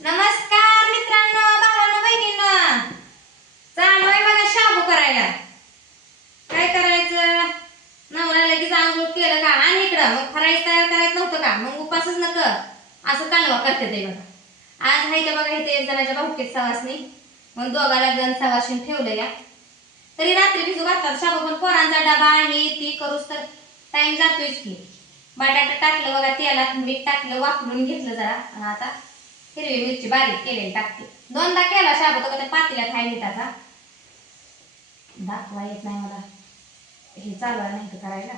नमस्कार मित्रांनो, भावांनो, बहिणींनो. चालू आहे मला शाबू करायला. काय करायचं? नवरा लगेच आंघोळ केलं का आणि इकडं मग फराळी तयार करायचं नव्हतं का? मग उपासच नक असं कालवा करते ते बघा. आज हाय ते बघा इथे एक जणाच्या भाऊकीत सवासनी, मग दोघाला गण सवाशीन ठेवलं या. तरी रात्री भिजू घातला शाबू, पण पोरांचा डबा आहे ती करूच तर टाइम जातोयच की. बटाटा टाकलं बघा तेलात, मीठ टाकलं, वापरून घेतलं जरा आणि आता हिरवी मिरची बारीक केलेली टाकते. दोनदा केला शाबू तर त्या पातेल्यात हाय मिठाचा. दाखवा येत नाही मला, हे चालू आहे नाही तर करायला.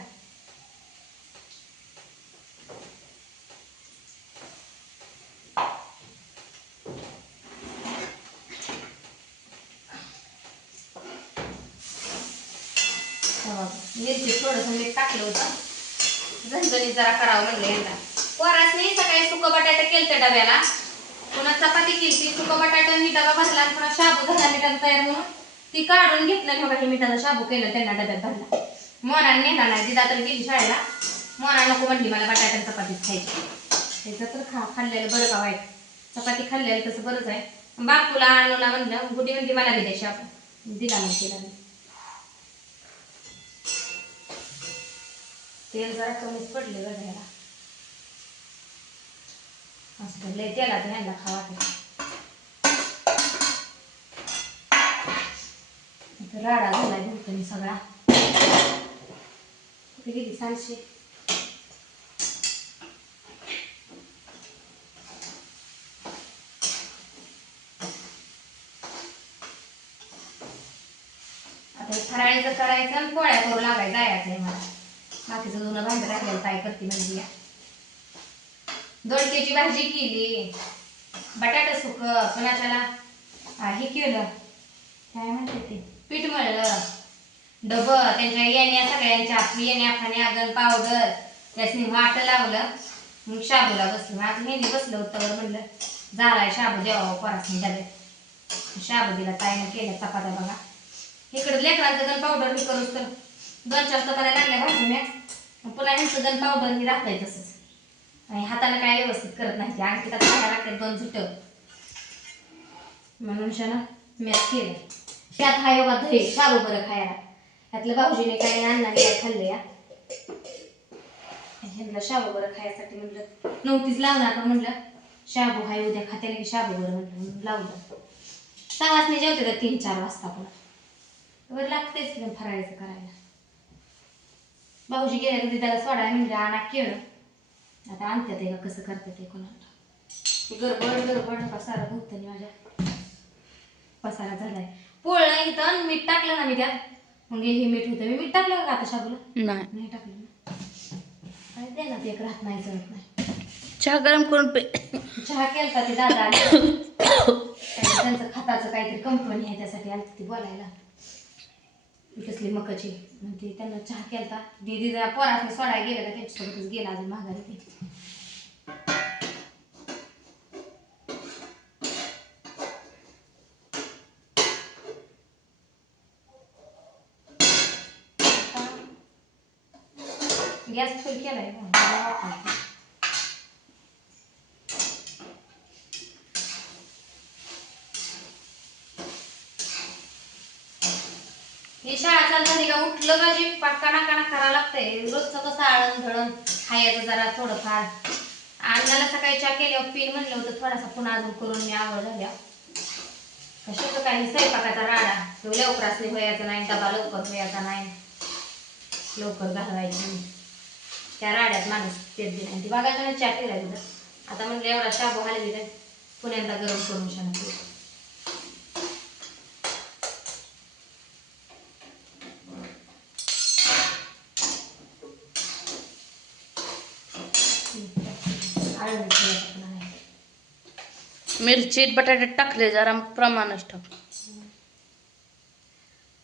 मिरची थोडंसं मीठ टाकलं होतं, झणझणीत जरा करावं म्हणलं यांना. पोरासनी सकाळी सुकं बटाटा केलं डब्याला, पुन्हा चपाती केली, सुकं बटाटा मी डबा भरला, पुन्हा शाबू झाला मिठाचा तयार म्हणून ती काढून घेतलं. बघा हे मिठाचा शाबू केलं त्यांना डब्यात भरला. मोनाने नेला नाही, दिदा तर गेली शाळेला. मोना नको म्हणली मला बटाटा चपातीच खायची. त्याचं तर खाल्लेलं बरं का वाईट? चपाती खाल्लेलं तसं बरंच आहे. बापूला आणूला म्हणलं, गुडी म्हणली मला बी द्या शाबू, दिला नाही तिला. तेल जरा कमीच पडले बघायला, असं लय तेलात ह्यांना खावा. राडा झालाय भुलकणी सगळा. कुठे गेली सारशी? आता हे फराळीचं करायचं आणि पोळ्या करू लागायचं जायचं आहे मला. बाकीचं जुनं भांडं राहिलेलं काय करते म्हणजे या. दोडक्याची भाजी केली, बटाटा सुकं, पुन्हा त्याला हे केलं, काय म्हणते ते, पीठ मळलं, डबं त्यांच्या येण्या सगळ्यांच्या येण्या फाण्या गन पावडर त्यासनी वाट लावलं. मग शाबूला बसलं. आता नेहमी बसलं होतं म्हणलं झालाय शाबू देवा पोरासनी डब्यात. शाबू दिला ताईनं केल्या चपात्या बघा. इकडं लेकरांचं गन पावडर हे करूच तर 2-4 चपात्या लागल्या भाजून. पुन्हा ह्यांचं गन पावडर ही राहतंय तसंच, आणि हाताने काय व्यवस्थित करत नाही ते, आणखी त्यात खायला लागतात 2 झुटं म्हणून शानं मॅच केलं. त्यात हा योगा दही शाबू बरं खायला. त्यातलं भाऊजीने काही अन्नाने काय खाल्लं या, ह्यांना शाबू बरं खायसाठी म्हणलं. नव्हतीच लावणार पण म्हणलं शाबू हाय उद्या खात्याला की शाबू बरं म्हणलं लावलं. सवासने जेवते तर 3-4 वाजता पण बरं लागतेच की फराळीचं करायला. भाऊजी गेल्या तर त्याला सोडाय म्हणलं आणा केळं. आता आणते ते का कसं करते ते कोणाला. गडबड पसारा भोवतानी माझ्या पसारा झालाय. पोळलं इथं मीठ टाकलं ना मी त्यात, मग हे मीठ होतं. मी मीठ टाकलं का आता शाबूला? नाही टाकलं ना. काय देणार एक राहत नाही, जळत नाही. चहा गरम करून पे. चहा केलता ते दादा आले, त्यांचं खताचं काहीतरी कंपनी आहे त्यासाठी आली ती बोलायला, कसली मकाची. ते त्यांना चहा केलता. दीदी जरा पोरासने सोडायला गेलं का त्यांच्यासोबतच गेला अजून माघारी ते. गॅस फुल केलाय ही शाळा चालू झाली का उठलं माझी काना करावं लागतंय. रोजचं कसं आळण धळण खायचं जरा थोडंफार. अन्नाला सकाळी चहा केल्यावर पीन म्हणलं होतं थोडासा, पुन्हा अजून करून मी आवड झाल्या. कशाचं काही स्वयंपाकाचा राडा, तो लवकराच व्हायचा नाही, डबा लवकर व्हायचा नाही, लवकर घालवायची. त्या राड्यात माणूस तेच बी नाही. ती बघायचं नाही चहा केला तिथं. आता म्हणलं एवढा शाबू हलवी तर पुण्यांदा गरम करून शाणा. मिरची बटाटे टाकले जरा प्रमाणच टाक.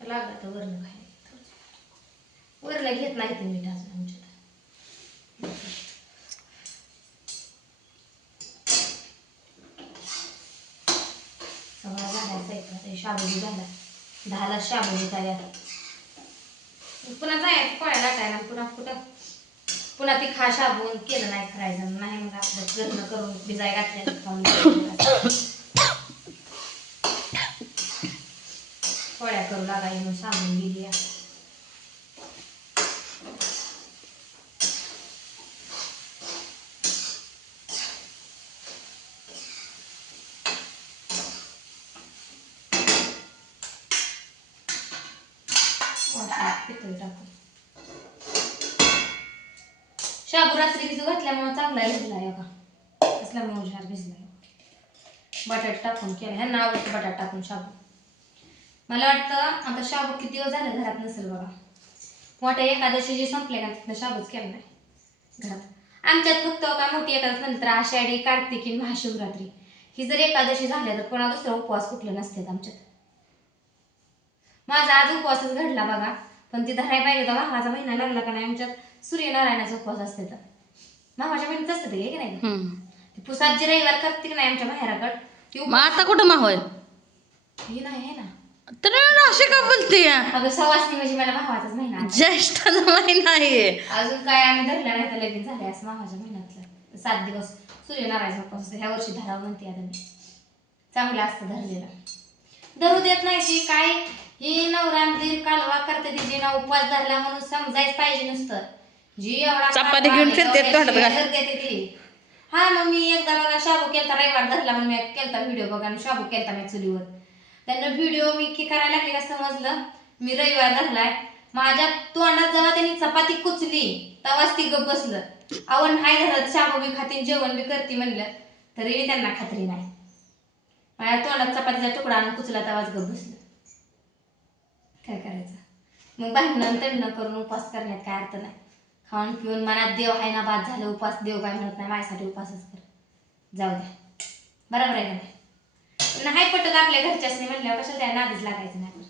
लागलं तर वरण खायला, वरला घेत नाही ते मीठ अजून आमच्यात. सगळा झाला स्वयंपाक. शाबू झाला 10ला शाबू तयार. पुन्हा जायचं पोळ्या लाटायला, पुन्हा कुठं पुन्हा ती खा शाबू केलं नाही करायचं नाही. मग आपलं लग्न करून भिजाय घातल्या खाऊन करू लागायची म्हणून सांगून गेली या. पितळी टाकू. शाबू रात्री भिजू घातल्यामुळे चांगला भिजलाय का कसला मौजार भिजलाय. बटाटा टाकून केला ह्यांना आवडतं बटाटा टाकून शाबू. मला वाटतं आता शाबू किती दिवस झाले घरात नसेल बघा. मोठ्या एकादशी जे संपले का तिथनं शाबूच केला नाही घरात. आमच्यात फक्त का मोठी एकादशी नंतर आषाढी कार्तिकी महाशिवरात्री ही जर एकादशी झाल्या तर कोणा दुसरा उपवास कुठले नसतात आमच्यात. माझा आज उपवासच घडला बघा. पण ती धराय पाहिजे होता. माहाचा महिना लागला का नाही आमच्यात सूर्यनारायणाचा उपवास असते तर माहाच्या महिन्यात असतं ते की नाही. पुसात जे रविवार करते की नाही आमच्या बाहेराकड आता कुठं माहोय ही नाही आहे ना. तर असे का बोलते अगं सवासणी म्हणजे मला भावाचाच महिना. ज्येष्ठाचा महिना आहे. अजून काय आम्ही धरला नाही तर लगीन झाले असं माहाच्या महिन्यातलं 7 दिवस सूर्यनारायणाचा उपवास असतो. ह्या वर्षी धरावं म्हणते आता मी. चांगलं असतं धरलेलं. धरू देत नाही ती काय ही नवरात्री कालवा करते तिची ना उपवास धरला म्हणून समजायच पाहिजे नुसतं. जी एवढा चपाती घेऊन फिरते तोंडात घाल. हा मग मी एकदा बघा शाबू केलता रविवार धरला म्हणून मी केलता व्हिडिओ बघा आणि शाबू केलता मी चुलीवर. त्यांना व्हिडिओ मी की करायला लागले का समजलं मी रविवार धरलाय. माझ्या तोंडात जेव्हा त्यांनी चपाती कुचली तेव्हाच ती गप बसलं. अवन हाय धरत शाबू बी खातीन जेवण बी करते म्हणलं तरी मी त्यांना खात्री नाही. माझ्या तोंडात चपातीचा तुकडा आणून कुचला तेव्हाच गप बसलं. काय करायचं मग भांडण तंडण करून उपवास करण्यात काय अर्थ नाही. खाऊन पिऊन मनात देव आहे ना बाद झालं उपवास देव काय म्हणत नाही माझ्यासाठी उपवासच कर जाऊ द्या. बरोबर आहे का नाही. नाही पटत आपल्या घरच्यासनी म्हणल्यावर कशाला त्या नादीच लागायचं नाही.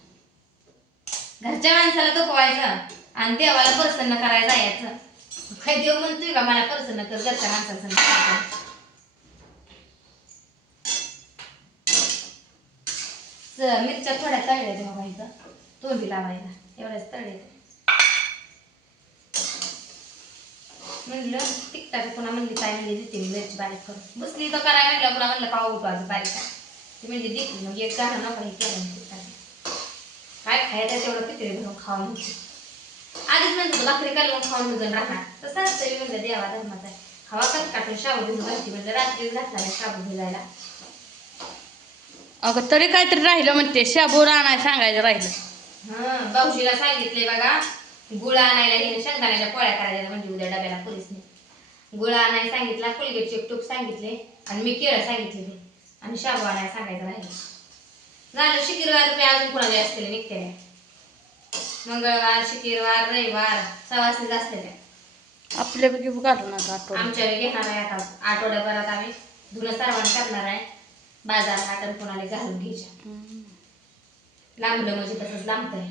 घरच्या माणसाला दुखवायचं आणि देवाला प्रसन्न करायला जायचं. काय देव म्हणतोय का मला प्रसन्न कर घरच्या माणसाला. मिरच्या थोड्या तळल्या तेव्हा व्हायचं तोंडी लावायला एवढ्याच तळले. म्हणलं तिकटाचं पुन्हा म्हणली काय म्हणली देते मी मिरची बारीक करून बसली तर करायला म्हटलं पुन्हा म्हणलं का उठवायचं बारीक काय ती म्हणजे देते मग एक गाणं नको हे केलं तिकटाचं काय खायचं तेवढं पितळी भरून खाऊन होती. आधीच म्हणतो भाकरी कालवून खाऊन निघून राहणार तसंच तरी म्हणलं देवा धर्माचा आहे. हवा कट काटून शाबू भिजू घालती म्हणलं रात्रीच घातला नाही शाबू भिजायला. अगं तरी काहीतरी राहिलं म्हणते शाबू आणाय सांगायचं राहिलं. हा भाऊजीला सांगितले बघा गुळ आणायला गेले शेंगदाण्याच्या पोळ्या करायला म्हणजे उद्या डब्याला पोलिसने गुळ आणायला सांगितला कोलगेटचे तूप सांगितले आणि मी केळं सांगितले ते आणि शाबू आणायला सांगायचं राहिलं. झालं शुक्रवार रुपये अजून कोणाला असलेले निघतेल्या. मंगळवार शुक्रवार रविवार सवासनीच असलेल्या आपल्यापैकी घालू नका. आमच्या घेणार आहे आता आठवड्याभरात आम्ही धुणं सर्वांना करणार आहे. बाजार हाटन कोणाला घालून घ्यायच्या. लांबलं म्हणजे तसंच लांबतंय.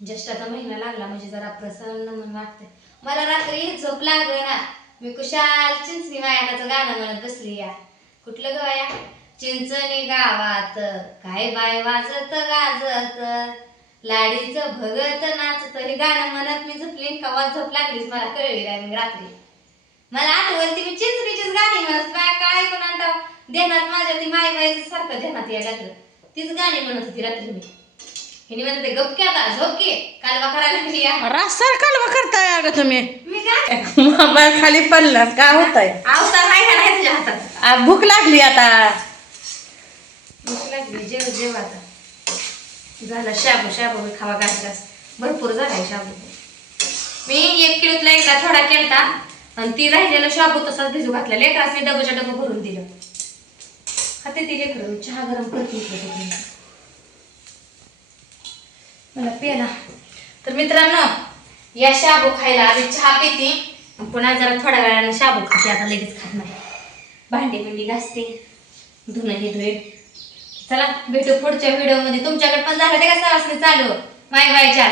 ज्येष्ठाचा महिना लागला म्हणजे जरा प्रसन्न म्हणून वाटतंय. मला रात्री झोप लागलं ना मी कुशाल चिंचणी मायाचं गाणं म्हणत बसली या. कुठलं गया चिंचणी गावात काय बाय वाजत गाजत लाडीचं भगत नाचत हे गाणं म्हणत मी झोपली. कवा झोप लागलीच मला कळली नाही. मग रात्री मला आठवण ती मी चिंचणीचीच गाणी म्हणत काय कोणा ध्यानात माझ्या ती माय बाईचं सारखं ध्यानात यायला लागलं. तीच गाणी म्हणत होती रात्री मी. हिने म्हणते गपके आता झोपके कालवा करायला लागली या. रास्ता कालवा करताय अगं तुम्ही. मी काय मोबाईल खाली पडला काय होतंय. अवतार आहे का नाही तुझ्या हातात. भूक लागली आता. भूक लागली जेव आता. झालं शाबू मी खावा घातलास भरपूर झालाय शाबू. मी 1 किलोतला एकदा थोडा केलता आणि ती राहिलेला शाबू तसाच भिजू घातला. लेकरासनी डबं भरून दिलं खाते ती लेकरं. चहा गरम करते मला प्याला. तर मित्रांनो या शाबू खायला आधी चहा पिते पुन्हा जरा थोड्या वेळाने शाबू खाते. आता लगेच खात नाही. भांडी बिंडी घासते धुणं हे धुईल. चला भेटू पुढच्या व्हिडिओ मध्ये. तुमच्याकडे पण झालं ते का सवासणी चालू माय बायच्या.